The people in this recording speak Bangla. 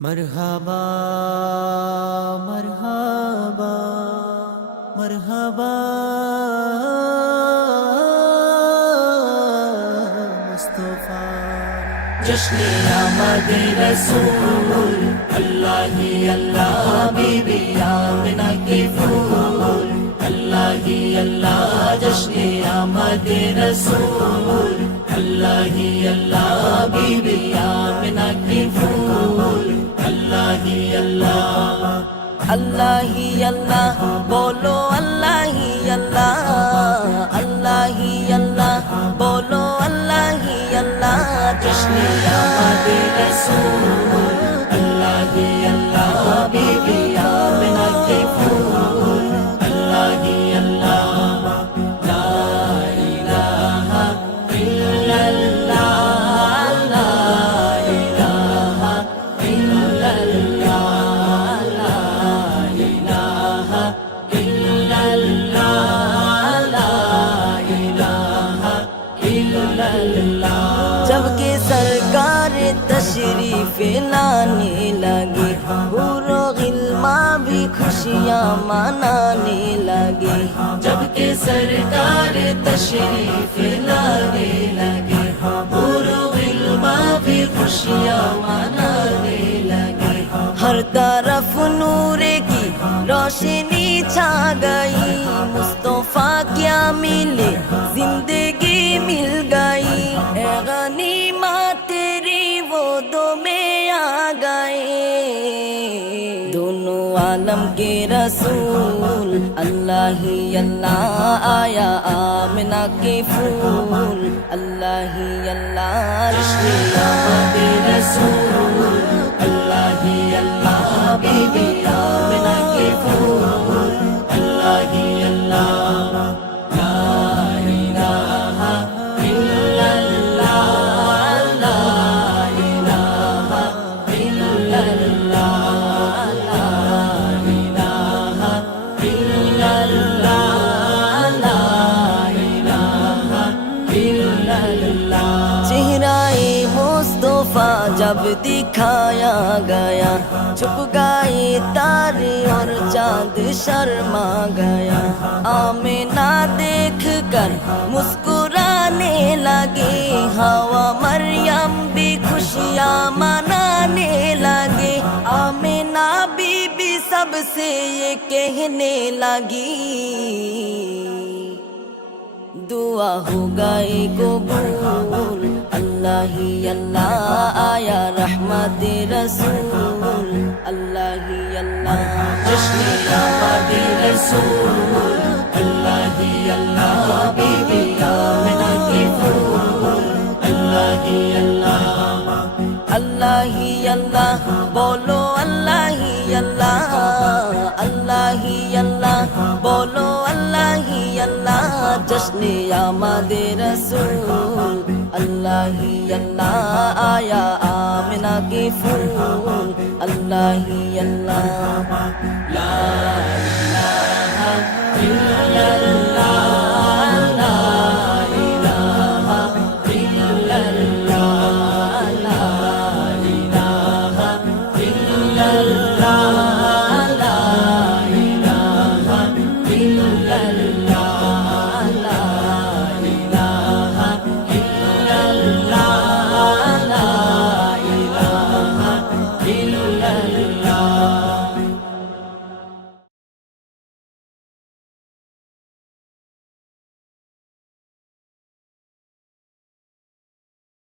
مرحبا مرحبا مرحبا مصطفى جشن آمد رسول اللہ ہی اللہ حبیبی آمنہ کی پھول اللہ ہی اللہ جشن آمد رسول اللہ ہی اللہ আল্লাহি আল্লাহ বলো আল্লাহি আল্লাহ আল্লাহি আল্লাহ বলো আল্লাহি আল্লাহ কৃষ্ণ तशरीफ लाने लगे पूरो गिलमा भी खुशियाँ मनाने लगे जबकि सरकार तशरीफ लाने लगे पूरो इल्मा भी खुशियाँ मनाने लगे हर तरफ नूरे की रोशनी छा गई मुस्तफा क्या मिले जिंदगी आलम के रसूल अल्लाह ही अल्लाह आया आमिना के फूल अल्लाह ही अल्लाह जश्न आमद रसूल मुस्तफ़ा जब दिखाया गया। छुप गए तारी और चाँद शर्मा गया। आमिना देख कर मुस्कुराने लगे। हवा मरियम भी खुशियाँ मनाने लगे। आमिना बीबी सबसे ये कहने लगी। दुआ हो गए कबूल আল্লাহি আল্লাহ আয়া রহমতে রসুল আল্লাহি আল্লাহ। জশনে আমাদে রসুল আল্লাহি আল্লাহ বিবি আমিনাতে ফুল আল্লাহি আল্লাহ। আল্লাহি আল্লাহ বলো আল্লাহি আল্লাহ আল্লাহি আল্লাহ বলো আল্লাহি আল্লাহ জশনে আমাদের রসুল। আল্লাহি আল্লাহ আয়া আমিনা কে ফুল? আল্লাহি আল্লাহ। লা ইলাহা ইল্লাল্লাহ।